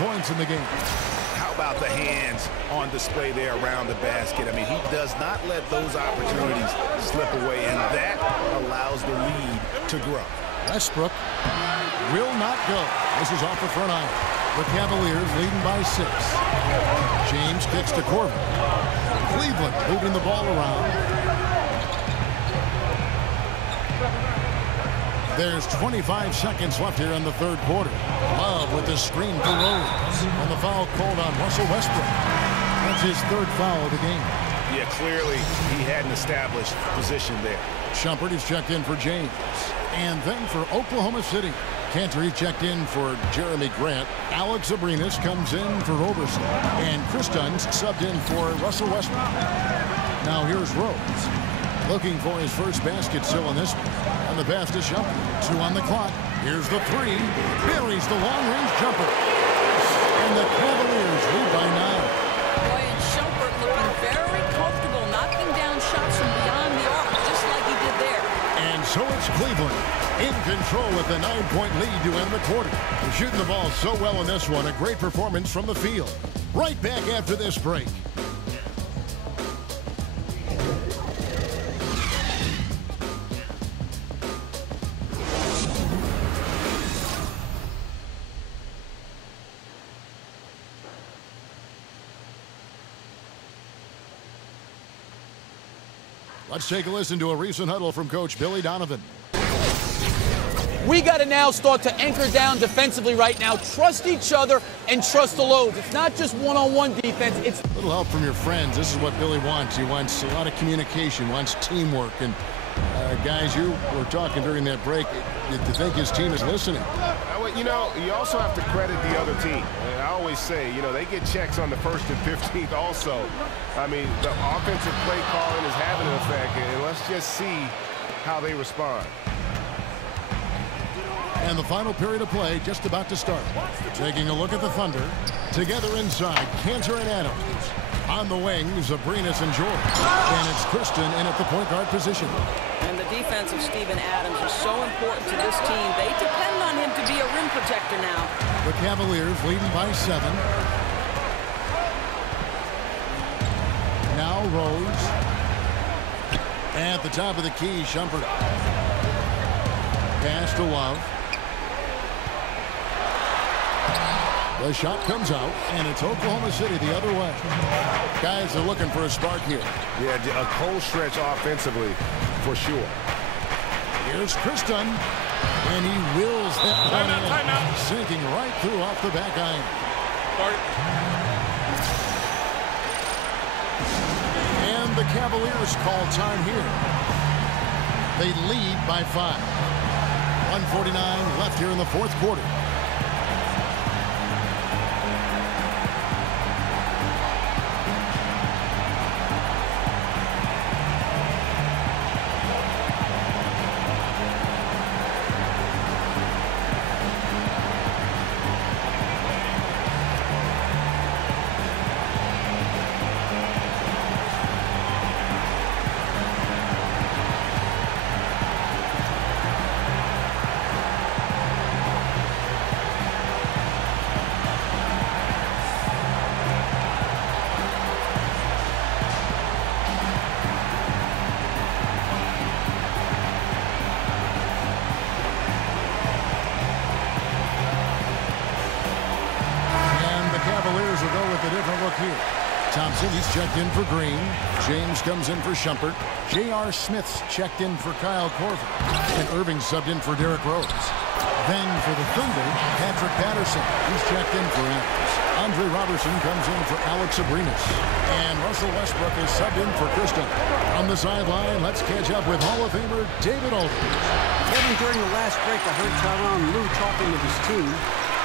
points in the game. How about the hands on display there around the basket? I mean, he does not let those opportunities slip away, and that allows the lead to grow. Westbrook will not go. This is off the front iron. The Cavaliers leading by 6. James kicks to Corbin. Cleveland moving the ball around. There's 25 seconds left here in the third quarter. Love with the screen for Rose. And the foul called on Russell Westbrook. That's his 3rd foul of the game. Yeah, clearly he had an established position there. Shumpert is checked in for James. And then for Oklahoma City, Cantor checked in for Jeremy Grant. Alex Abrinas comes in for Roberson. And Chris Dunn's subbed in for Russell Westbrook. Now here's Rose. Looking for his first basket still in this one. And the pass to Shumpert. 2 on the clock. Here's the 3. Buries the long-range jumper. And the Cavaliers lead by 9. Boy, and Shumpert looking very comfortable knocking down shots from beyond the arc, just like he did there. And so it's Cleveland in control with a 9-point lead to end the quarter. They're shooting the ball so well in this one. A great performance from the field. Right back after this break. Let's take a listen to a recent huddle from Coach Billy Donovan. We got to now start to anchor down defensively right now. Trust each other and trust the loads. It's not just one-on-one defense. It's a little help from your friends. This is what Billy wants. He wants a lot of communication, wants teamwork. And guys, you were talking during that break to think his team is listening. You know, you also have to credit the other team. I always say, you know, they get checks on the 1st and 15th also. I mean, the offensive play calling is having an effect, and let's just see how they respond. And the final period of play just about to start. Taking a look at the Thunder. Together inside, Cantor and Adams. On the wings, Abrinas and George. And it's Kristen in at the point guard position. And the defense of Steven Adams is so important to this team. They depend on him to be a rim protector now. The Cavaliers leading by 7. Now Rose. At the top of the key, Shumpert. Pass to Love. The shot comes out, and it's Oklahoma City the other way. Guys are looking for a spark here. Yeah, a cold stretch offensively, for sure. Here's Chris Dunn, and he wills that one in, sinking right through off the back iron. And the Cavaliers call time here. They lead by 5. 1:49 left here in the fourth quarter. Thompson, he's checked in for Green. James comes in for Shumpert. J.R. Smith's checked in for Kyle Korver. And Irving subbed in for Derrick Rose. Then for the Thunder, Patrick Patterson. He's checked in for Adams. Andre Robertson comes in for Alex Abrinas. And Russell Westbrook is subbed in for Kristen. On the sideline, let's catch up with Hall of Famer David Aldridge. Kevin, during the last break, I heard Tyronn Lue talking with his team.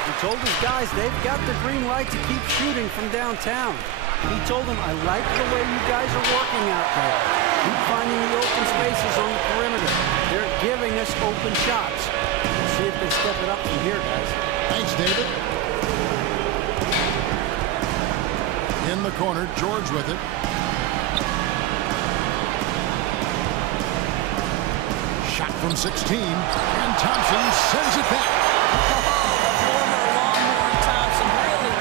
He told his guys they've got the green light to keep shooting from downtown. He told them, I like the way you guys are working out there. Keep finding the open spaces on the perimeter. They're giving us open shots. We'll see if they step it up from here, guys. Thanks, David. In the corner, George with it. Shot from 16, and Thompson sends it back. Former Longhorn Thompson really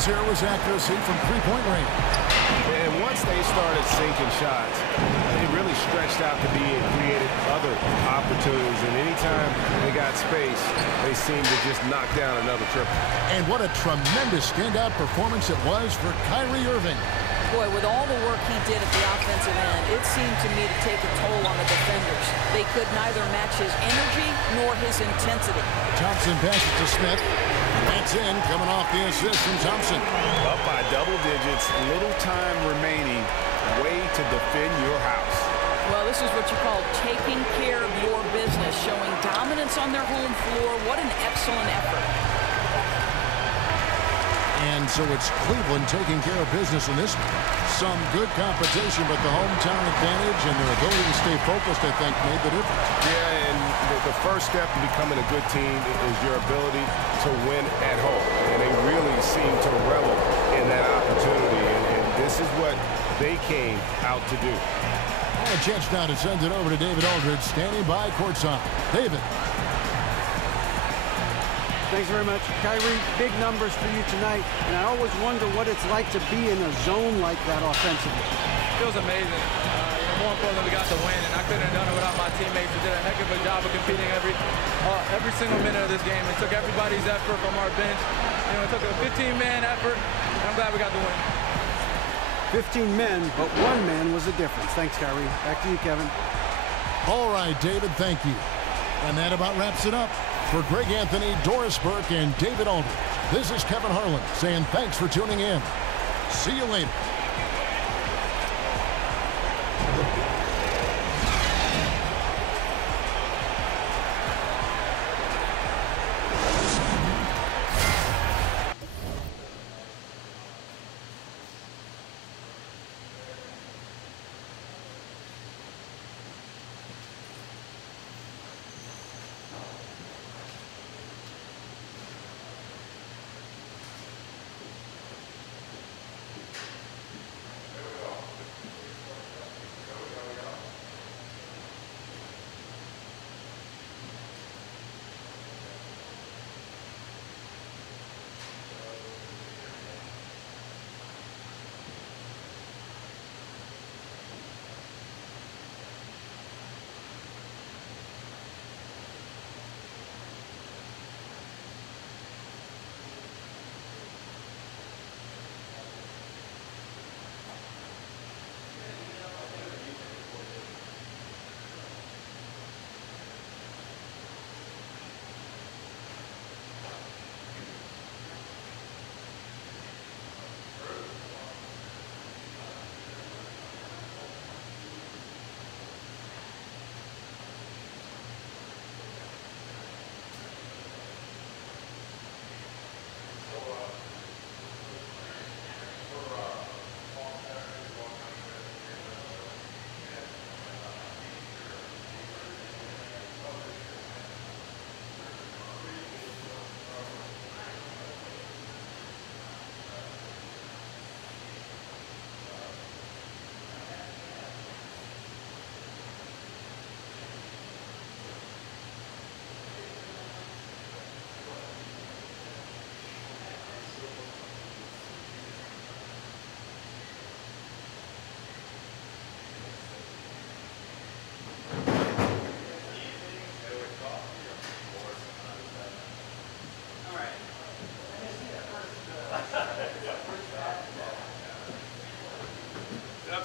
difference here was accuracy from three-point range. And once they started sinking shots, they really stretched out to be and created other opportunities. And anytime they got space, they seemed to just knock down another triple. And what a tremendous standout performance it was for Kyrie Irving. Boy, with all the work he did at the offensive end, it seemed to me to take a toll on the defenders. They could neither match his energy nor his intensity. Thompson passes to Smith. That's in, coming off the assist from Thompson. Up by double digits, little time remaining, way to defend your house. Well, this is what you call taking care of your business, showing dominance on their home floor. What an excellent effort. And so it's Cleveland taking care of business in this one. Some good competition, but the hometown advantage and their ability to stay focused, I think, made the difference. Yeah, and the first step to becoming a good team is your ability to win at home. And they really seem to revel in that opportunity. And this is what they came out to do. And a chance now to send it over to David Aldridge, standing by courtside. David. Thanks very much. Kyrie, big numbers for you tonight, and I always wonder what it's like to be in a zone like that offensively. Feels amazing. More importantly, we got the win, and I couldn't have done it without my teammates who did a heck of a job of competing every single minute of this game. It took everybody's effort from our bench. It took a 15-man effort, and I'm glad we got the win. 15 men, but one man was the difference. Thanks, Kyrie. Back to you, Kevin. All right, David, thank you. And that about wraps it up. For Greg Anthony, Doris Burke, and David Aldridge, this is Kevin Harlan saying thanks for tuning in. See you later.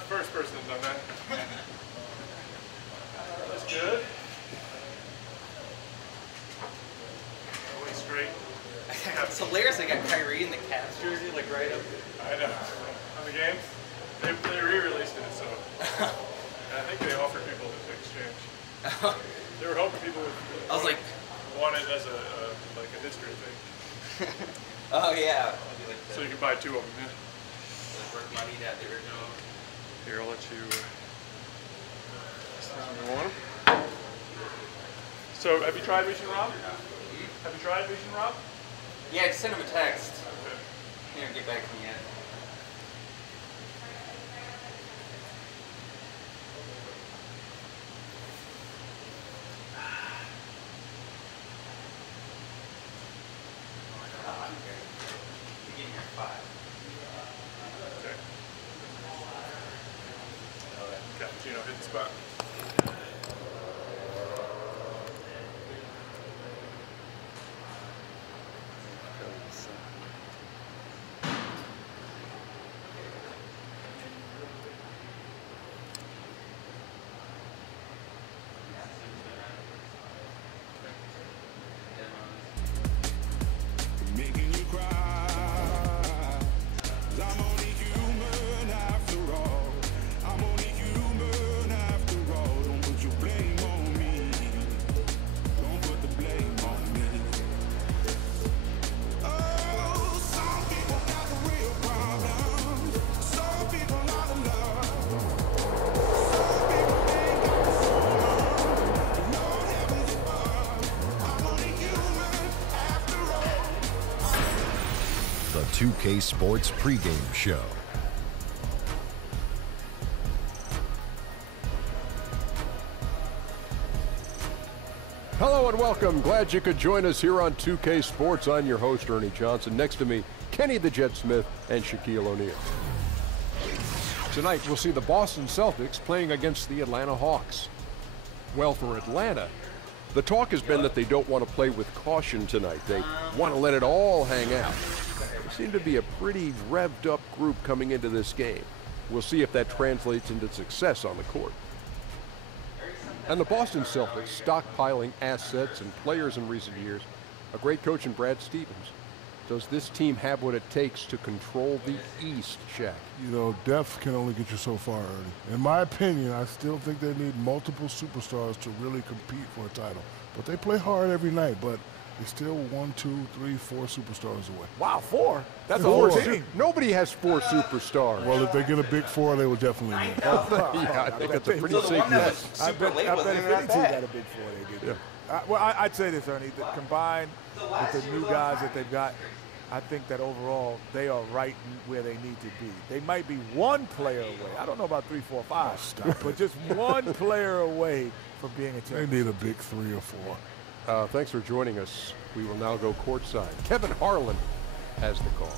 First person has done that. That's good. Always straight. It's hilarious. I got Kyrie in the Cavs jersey, like right up. I know. On the games, they re-released it, so I think they offered people to exchange. They were hoping people would. I was like, want it as a history thing. oh yeah. So you can buy two of them. Yeah. Like worth money that the original. Here, I'll let you. You want them? So, have you tried reaching Rob? Have you tried reaching Rob? Yeah, I just sent him a text. Okay. He didn't get back to me yet. Get in here at 5. you know, hit the spot. Making you cry. 'Cause I'm only human after all. I'm only human after all. Don't put your blame on me. Don't put the blame on me. Oh, some people got the real problems. Some people out of love. Some people ain't got the soul. Lord heavens above. I'm only human after all. The 2K Sports pregame show. Hello and welcome. Glad you could join us here on 2K Sports. I'm your host, Ernie Johnson. Next to me, Kenny the Jet Smith and Shaquille O'Neal. Tonight, we'll see the Boston Celtics playing against the Atlanta Hawks. Well, for Atlanta, the talk has been that they don't want to play with caution tonight. They want to let it all hang out. They seem to be a pretty revved up group coming into this game. We'll see if that translates into success on the court. And the Boston Celtics, stockpiling assets and players in recent years, a great coach in Brad Stevens. Does this team have what it takes to control the East, Shaq? You know, depth can only get you so far, Ernie. In my opinion, I still think they need multiple superstars to really compete for a title. But they play hard every night, but they're still 1, 2, 3, 4 superstars away. Wow, 4? That's a Four. whole team. Nobody has 4 superstars. Well, if they get a big 4, they will definitely win. Yeah, I think that's a pretty safe bet. I bet if any team got a big 4, they get it. Well, I'd say this, Ernie, that combined with the new guys that they've got, I think that overall they are right where they need to be. They might be one player away. I don't know about 3, 4, 5, but just one player away from being a champion. They need a big 3 or 4. Thanks for joining us. We will now go courtside. Kevin Harlan has the call.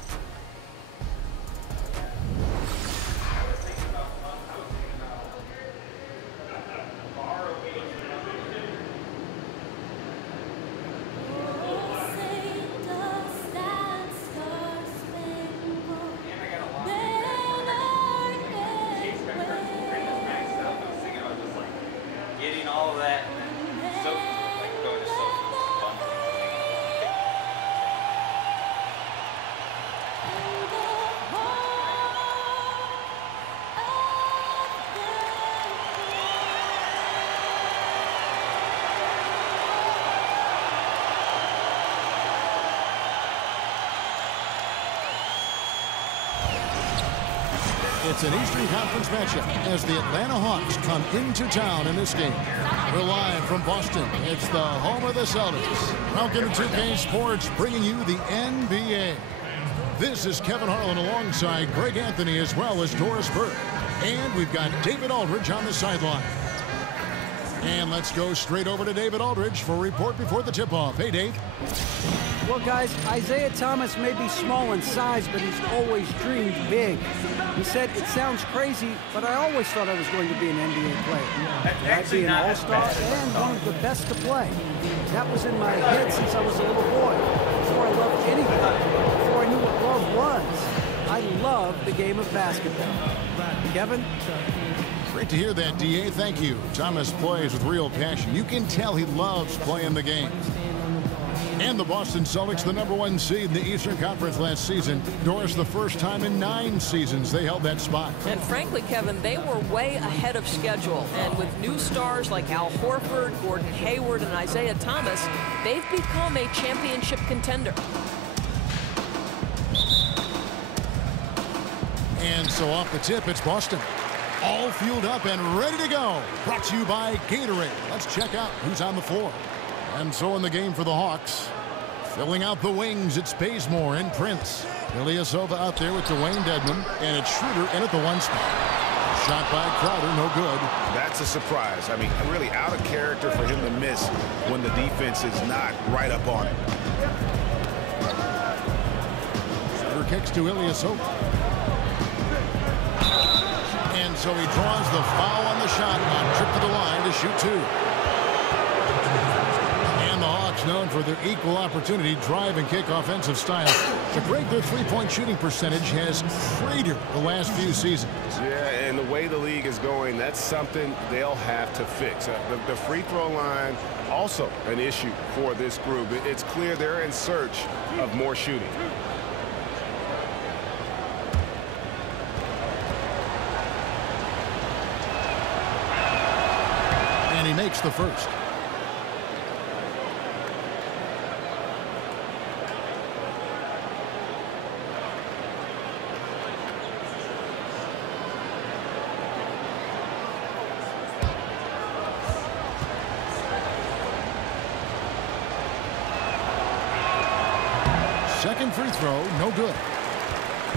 Getting all of that and then so like going to social bundling. It's an Eastern Conference matchup as the Atlanta Hawks come into town in this game. We're live from Boston. It's the home of the Celtics. Welcome to 2K Sports, bringing you the NBA. This is Kevin Harlan alongside Greg Anthony as well as Doris Burke. And we've got David Aldridge on the sideline. And let's go straight over to David Aldridge for a report before the tip-off. Hey, Dave. Well, guys, Isaiah Thomas may be small in size, but he's always dreamed big. He said, it sounds crazy, but I always thought I was going to be an NBA player. I'd be an all-star and one of the best to play. That was in my head since I was a little boy, before I loved anything, before I knew what love was. I love the game of basketball. Kevin? Great to hear that, D.A. Thank you. Thomas plays with real passion. You can tell he loves playing the game. And the Boston Celtics, the #1 seed in the Eastern Conference last season. Doris, the first time in 9 seasons they held that spot. And frankly, Kevin, they were way ahead of schedule. And with new stars like Al Horford, Gordon Hayward, and Isaiah Thomas, they've become a championship contender. And so off the tip, it's Boston. All fueled up and ready to go. Brought to you by Gatorade. Let's check out who's on the floor. And so in the game for the Hawks, filling out the wings, it's Bazemore and Prince. Ilyasova out there with Dwayne Dedmon, and it's Schroeder in at the 1 spot. Shot by Crowder, no good. That's a surprise. I mean, really out of character for him to miss when the defense is not right up on it. Schroeder kicks to Ilyasova. And so he draws the foul on the shot on trip to the line to shoot 2. And the Hawks, known for their equal opportunity drive and kick offensive style, to break their three-point shooting percentage has cratered the last few seasons. Yeah, and the way the league is going, that's something they'll have to fix. The free throw line, also an issue for this group. It's clear they're in search of more shooting. And he makes the first. Second free throw, no good.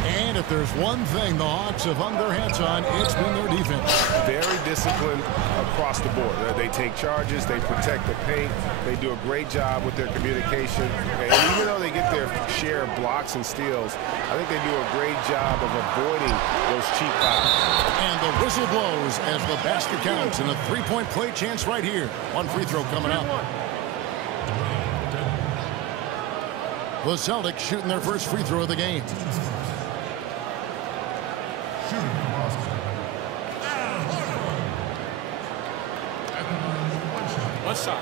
And if there's one thing the Hawks have hung their hats on, it's been their defense. Very disciplined across the board. They take charges, they protect the paint, they do a great job with their communication. And even though they get their share of blocks and steals, I think they do a great job of avoiding those cheap fouls. And the whistle blows as the basket counts, and a three-point play chance right here. One free throw coming up. The Celtics shooting their first free throw of the game. One shot.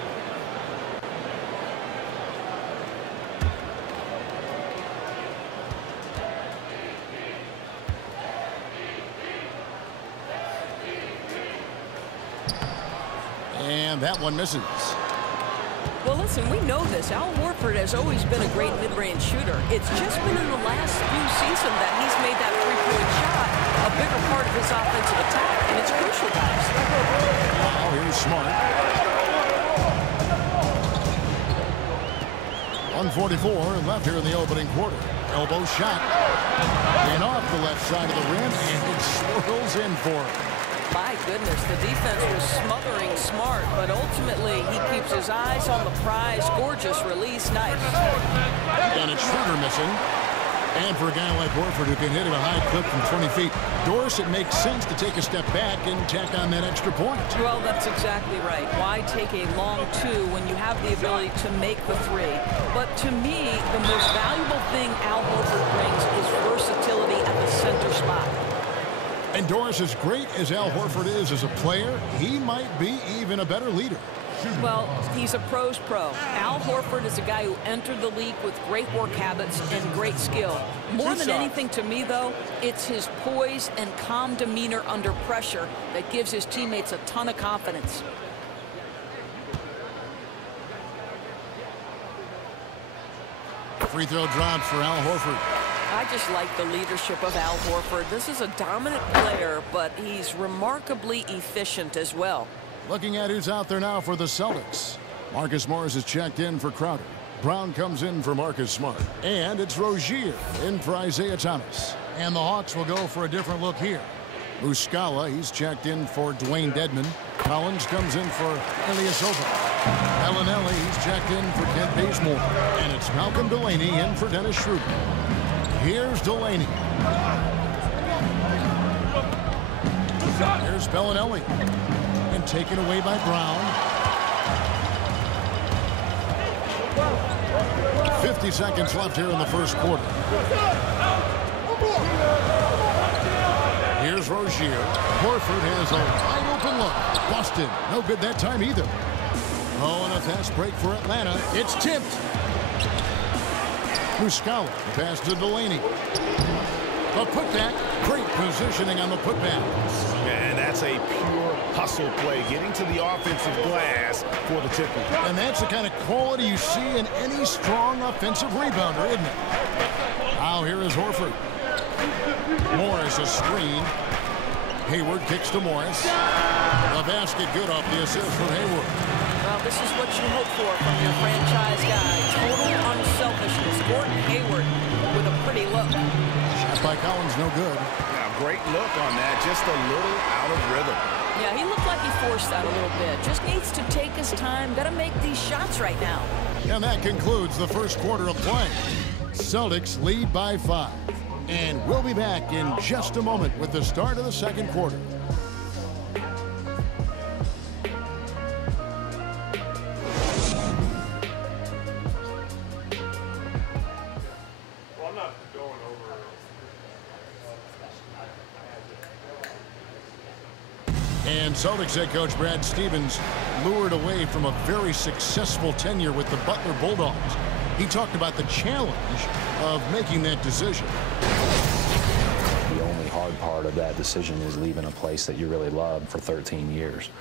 And that one misses. Well, listen, we know this. Al Horford has always been a great mid-range shooter. It's just been in the last few seasons that he's made that three-point shot a bigger part of his offensive attack, and it's crucial, guys. Oh, here's Smart. 1:44 left here in the opening quarter. Elbow shot. And off the left side of the rim, and it swirls in for him. My goodness, the defense was smothering Smart, but ultimately he keeps his eyes on the prize. Gorgeous release, nice. And it's Schroeder missing. And for a guy like Horford who can hit at a high clip from 20 feet, Doris, it makes sense to take a step back and tack on that extra point. Well, that's exactly right. Why take a long two when you have the ability to make the three? But to me, the most valuable thing Al Horford brings is versatility at the center spot. And Doris, as great as Al Horford is as a player, he might be even a better leader. Well, he's a pro's pro. Al Horford is a guy who entered the league with great work habits and great skill. More than anything to me, though, it's his poise and calm demeanor under pressure that gives his teammates a ton of confidence. Free throw drops for Al Horford. I just like the leadership of Al Horford. This is a dominant player, but he's remarkably efficient as well. Looking at who's out there now for the Celtics. Marcus Morris is checked in for Crowder. Brown comes in for Marcus Smart. And it's Rozier in for Isaiah Thomas. And the Hawks will go for a different look here. Muscala, he's checked in for Dwayne Dedman. Collins comes in for Ilyasova. Bellinelli, he's checked in for Kent Bazemore. And it's Malcolm Delaney in for Dennis Schroeder. Here's Delaney. Here's Bellinelli. And taken away by Brown. 50 seconds left here in the first quarter. Here's Rozier. Horford has a wide open look. Busted. No good that time either. Oh, and a fast break for Atlanta. It's tipped. Muscala, the pass to Delaney. The putback. Great positioning on the putback. And that's a pure hustle play, getting to the offensive glass for the tipper. And that's the kind of quality you see in any strong offensive rebounder, isn't it? Now here is Horford. Morris a screen. Hayward kicks to Morris. The basket good off the assist from Hayward. Well, this is what you hope for from your franchise guy. Total unselfishness. Gordon Hayward with a pretty look. Shot by Collins, no good. Yeah, great look on that. Just a little out of rhythm. Yeah, he looked like he forced that a little bit. Just needs to take his time. Got to make these shots right now. And that concludes the first quarter of play. Celtics lead by 5. And we'll be back in just a moment with the start of the second quarter. And Celtics head coach Brad Stevens lured away from a very successful tenure with the Butler Bulldogs. He talked about the challenge of making that decision. The only hard part of that decision is leaving a place that you really loved for 13 years.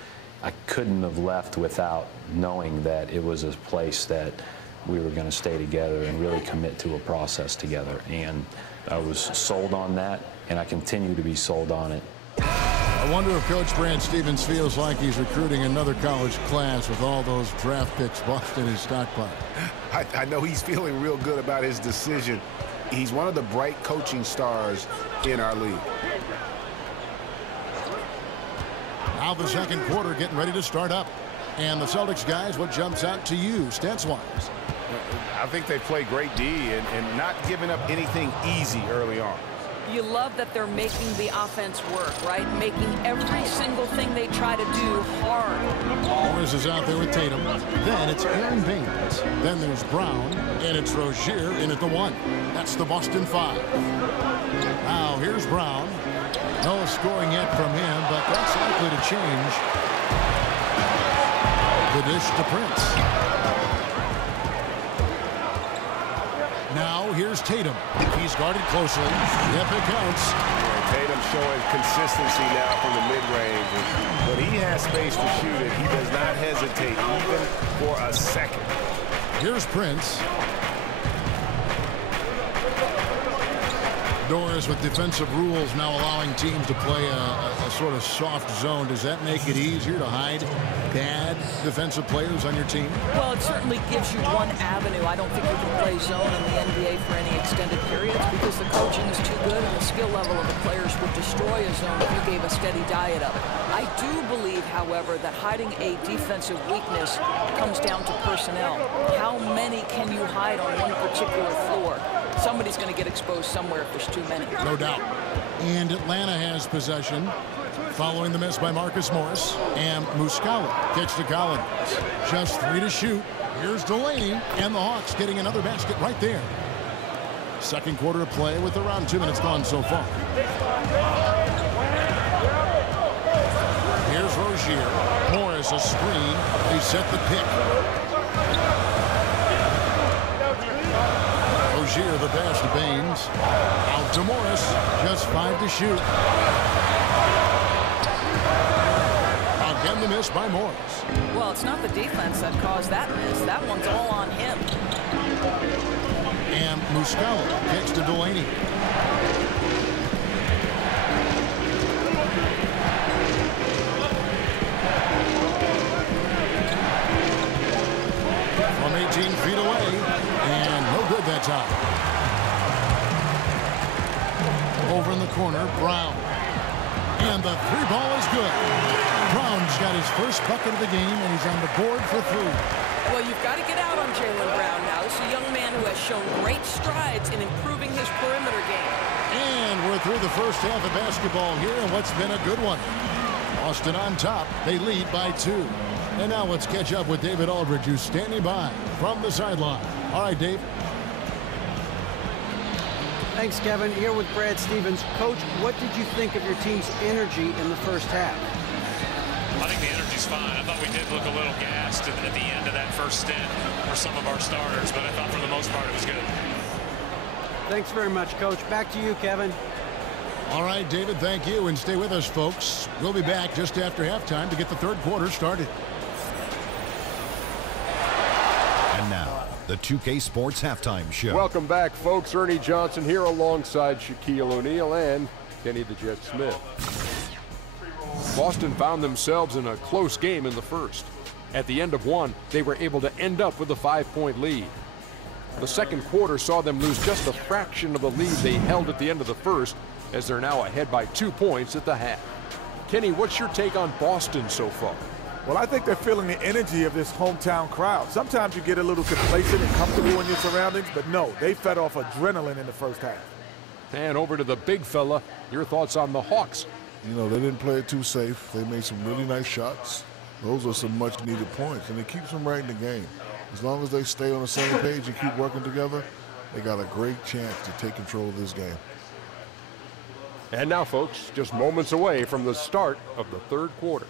I couldn't have left without knowing that it was a place that we were going to stay together and really commit to a process together. And I was sold on that, and I continue to be sold on it. I wonder if Coach Brad Stevens feels like he's recruiting another college class with all those draft picks lost in his stockpile. I know he's feeling real good about his decision. He's one of the bright coaching stars in our league. Now the second quarter getting ready to start up. And the Celtics guys, what jumps out to you, stats-wise? I think they play great D and not giving up anything easy early on. You love that they're making the offense work, right? Making every single thing they try to do hard. Morris is out there with Tatum. Then it's Aaron Baines. Then there's Brown. And it's Rozier in at the 1. That's the Boston 5. Now here's Brown. No scoring yet from him, but that's likely to change. The dish to Prince. Now here's Tatum. He's guarded closely. Yep, it counts. Yeah, Tatum showing consistency now from the mid-range. When he has space to shoot it, he does not hesitate even for a second. Here's Prince. Doris, with defensive rules now allowing teams to play a sort of soft zone, does that make it easier to hide bad defensive players on your team? Well, it certainly gives you one avenue. I don't think you can play zone in the NBA for any extended periods because the coaching is too good and the skill level of the players would destroy a zone if you gave a steady diet of it. I do believe, however, that hiding a defensive weakness comes down to personnel. How many can you hide on one particular floor? Somebody's going to get exposed somewhere if there's too many. No doubt. And Atlanta has possession following the miss by Marcus Morris. And Muscala kicks to Collins. Just 3 to shoot. Here's Delaney. And the Hawks getting another basket right there. Second quarter of play with around 2 minutes gone so far. Here's Rozier. Morris a screen. They set the pick. Rozier the pass to Baines. Out to Morris. Just 5 to shoot. Again the miss by Morris. Well, it's not the defense that caused that miss. That one's all on him. And Muscala kicks to Delaney. From 18 feet away. And no good that time. Over in the corner, Brown. And the 3-ball is good. Brown's got his first bucket of the game, and he's on the board for 3. Well, you've got to get out on Jaylen Brown now. This is a young man who has shown great strides in improving his perimeter game. And we're through the first half of basketball here, and what's been a good one. Boston on top. They lead by 2. And now let's catch up with David Aldridge, who's standing by from the sideline. All right, Dave. Thanks, Kevin. Here with Brad Stevens. Coach, what did you think of your team's energy in the first half? I think the energy's fine. I thought we did look a little gassed at the end of that first stint for some of our starters, but I thought for the most part it was good. Thanks very much, Coach. Back to you, Kevin. All right, David, thank you. And stay with us, folks. We'll be back just after halftime to get the third quarter started. And now, the 2K Sports Halftime Show. Welcome back, folks. Ernie Johnson here alongside Shaquille O'Neal and Kenny the Jet Smith. Boston found themselves in a close game in the first. At the end of one, they were able to end up with a 5-point lead. The second quarter saw them lose just a fraction of the lead they held at the end of the first, as they're now ahead by 2 points at the half. Kenny, what's your take on Boston so far? Well, I think they're feeling the energy of this hometown crowd. Sometimes you get a little complacent and comfortable in your surroundings, but no, they fed off adrenaline in the first half. And over to the big fella, your thoughts on the Hawks? You know, they didn't play it too safe. They made some really nice shots. Those are some much-needed points, and it keeps them right in the game. As long as they stay on the same page and keep working together, they got a great chance to take control of this game. And now, folks, just moments away from the start of the third quarter.